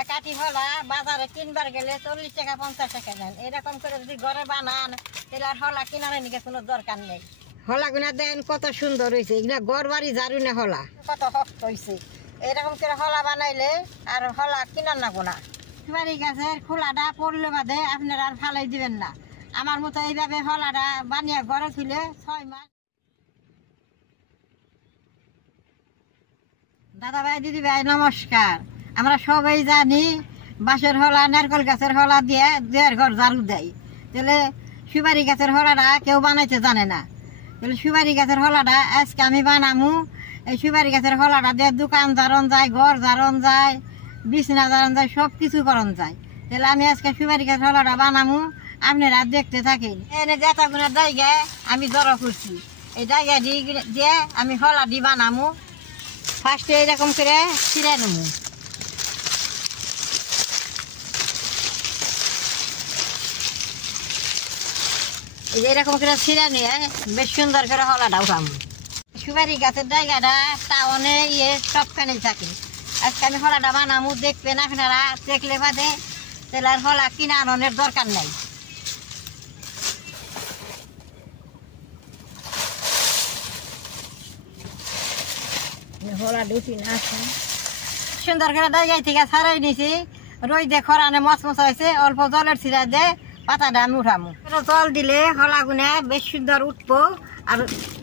এক আটি হলা বাজারে কিনবার গেলে 40 টাকা 50 টাকা দেন। এরকম করে যদি ঘরে বানান তাহলে আর হলা কেনার নিকে কোনো দরকার নেই। হলা গুনা দেন কত সুন্দর হয়েছে, এগুলা ঘর বাড়ি জারু না হলা কত শক্ত হয়েছে। এরকম করে হলা বানাইলে আর হলা কিনার না গোনা। সুপারি গাছের খোলাটা পড়লে বাদে আপনারা আর ফালাই দিবেন না। আমার মতো এইভাবে হলাটা বানিয়ে ঘরে তুলে 6 মাস। দাদা ভাই দিদি ভাই নমস্কার। আমরা সবাই জানি বাঁশের হলা নারকেল গাছের হলা দিয়ে দুয়ের ঘর ঝাড়ু দেয়। তাহলে সুপারি গাছের হলাটা কেউ বানাইতে জানে না। তাহলে সুপারি গাছের হলাটা আজকে আমি বানামু। এই সুপারি গাছের হলাটা দিয়ে দোকান ঝাড়ন যায়, ঘর ঝাড়ন যায়, বিছনা ঝাড়ন যায়, সব কিছু করন যায়। তাহলে আমি আজকে সুপারি গাছের হলাটা বানামু, আপনারা দেখতে থাকেন। এনে যেটাগুলো জায়গায় আমি জড়ো করছি, এই জায়গা দিয়ে আমি হলা দিয়ে বানামু। ফার্স্টে এরকম করে ছিঁড়ে নেবো। এরকম করে ছিঁড়ে নিয়ে বেশ সুন্দর করে হলাটা উঠাবো। সুপারি গাছের জায়গাটা টাউনে সবখানেই থাকে। আজকে আমি হলাটা বানামু, দেখবেন আপনারা। দেখলে বাদে তাহলে আর হলা কিনা আনানোর দরকার নাই। হলা দুটি না আছে সুন্দর করে জায়গায় থেকে ছাড়াই নিছি। রোদে খরানে মচমচা হয়েছে, অল্প জলের ছিঁড়া দিয়ে পাতাটা আমি উঠামু। জল দিলে হলা গুনা বেশ সুন্দর উঠবো, আর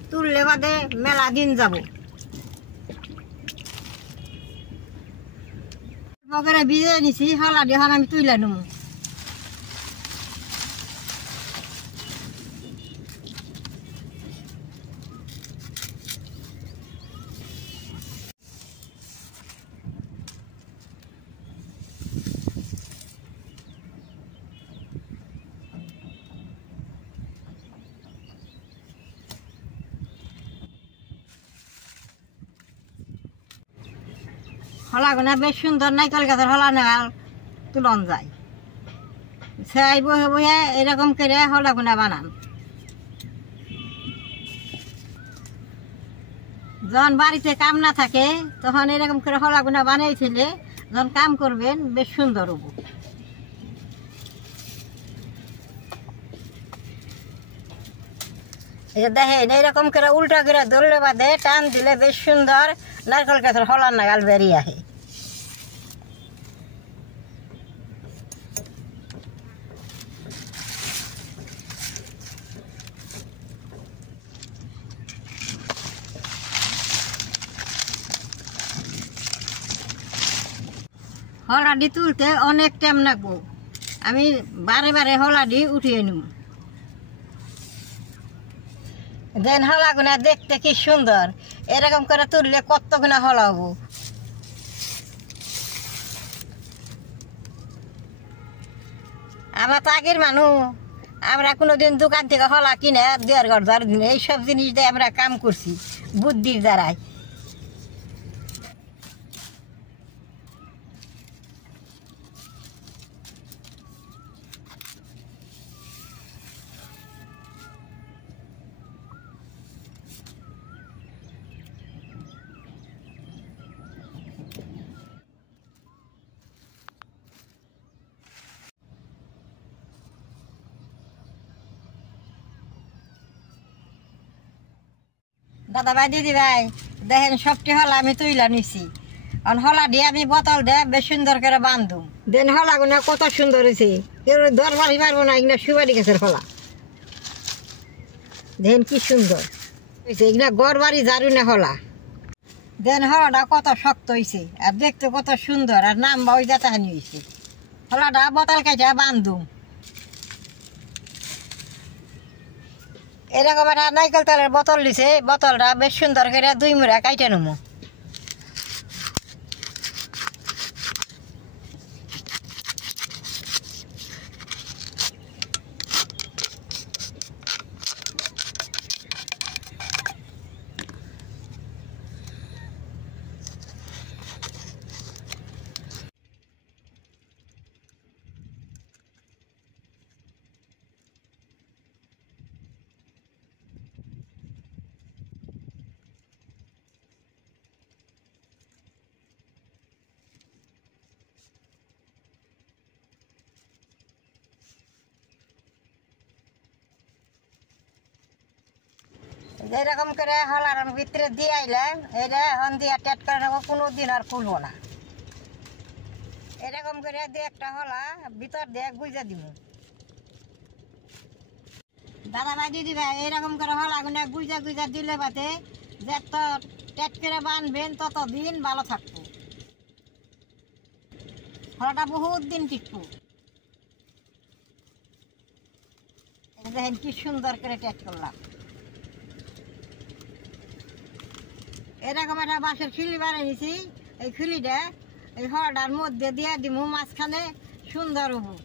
তুললে বাদে মেলা দিন যাব। করে ভিজে নিছি, হলা দিয়ে আমি তুলে নেবো। হলা গুনা বেশ সুন্দর নারকেল গাছের হলা নেওয়া তুলন যায়। সেই বহে বহে এরকম করে হলা গুনা বানান। যখন বাড়িতে কাম না থাকে তখন এরকম করে হলা গুনা বানিয়েছিলে, যখন কাম করবেন বেশ সুন্দর হবো। দেখেন এইরকম করে উল্টা করে ধরলে বাদে টান দিলে বেশ সুন্দর নারকেল গাছের হলার নাগাল বেরিয়ে আসে। হলাডি তুলতে অনেক টাইম লাগবো। আমি বারে বারে হলাডি উঠিয়ে নিব। দেন হলা গুনা দেখতে কি সুন্দর। এরকম করে তুললে কতগুনা হলা হবো। আমরা তো আগের মানুষ, আমরা কোনোদিন দোকান থেকে হলা কিনে দুয়ার ঘর ঝাড়ু দিন এইসব জিনিস দিয়ে আমরা কাম করছি বুদ্ধির দ্বারাই। দাদা ভাই দিদি ভাই দেখেন সবটি হলা আমি তুইলা নিছি। হলা দিয়ে আমি বোতল দিয়ে বেশ সুন্দর করে বান্ধুম। দেন হলা গুনা কত সুন্দর হয়েছে, কেউ দরবারি পারবো না। এগুলা সুপারি গাছের হলা দেন কি সুন্দর হয়েছে। এগুলা গড় বাড়ি জারু না হলা। দেন হলাটা কত শক্ত হয়েছে আর দেখতে কত সুন্দর, আর নাম বা ওই জাতাহানি হয়েছে। হলাটা বোতল কাটা বান্ধুম। এরকম একটা নারকেল তেলের বোতল দিছে, বোতলটা বেশ সুন্দর করে 2 মুড়া কাইটে নেবো। এরকম করে হলার ভিতরে দিয়ে আইলাম, এটা এখন দিয়ে টেট করে নেবো, কোনো দিন আর খুলবো না। এরকম করে দিয়ে একটা হলা ভিতর দিয়ে গুঁজে দিব। দাদা ভাই দিদি ভাই, এরকম করে হলা গুনে গুঁজা গুঁজা দিলে বাদে যত টেট করে বানবেন ততদিন ভালো থাকবো, হলাটা বহুত দিন টিকবো। দেখেন কি সুন্দর করে টেট করলাম। এরকম একটা বাঁশের খিলি বানিয়ে নিছি, এই খিলিটা এই হলাটার মধ্যে দিয়ে দিব, মাঝখানে সুন্দর হবো।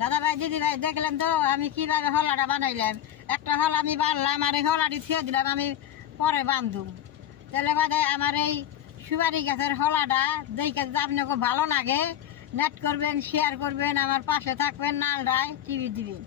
দাদা ভাই দিদি ভাই, দেখলেন তো আমি কিভাবে হলাটা বানাইলাম। একটা হল আমি বানলাম আর এই হলাটি ছেড়ে দিলাম, আমি পরে বান্ধুম। তাহলে বাদে আমার এই সুপারি গাছের হলাটা দেখে যদি আপনাকে ভালো লাগে, নেট করবেন, শেয়ার করবেন, আমার পাশে থাকবেন, নালডায় টিভি দিবেন।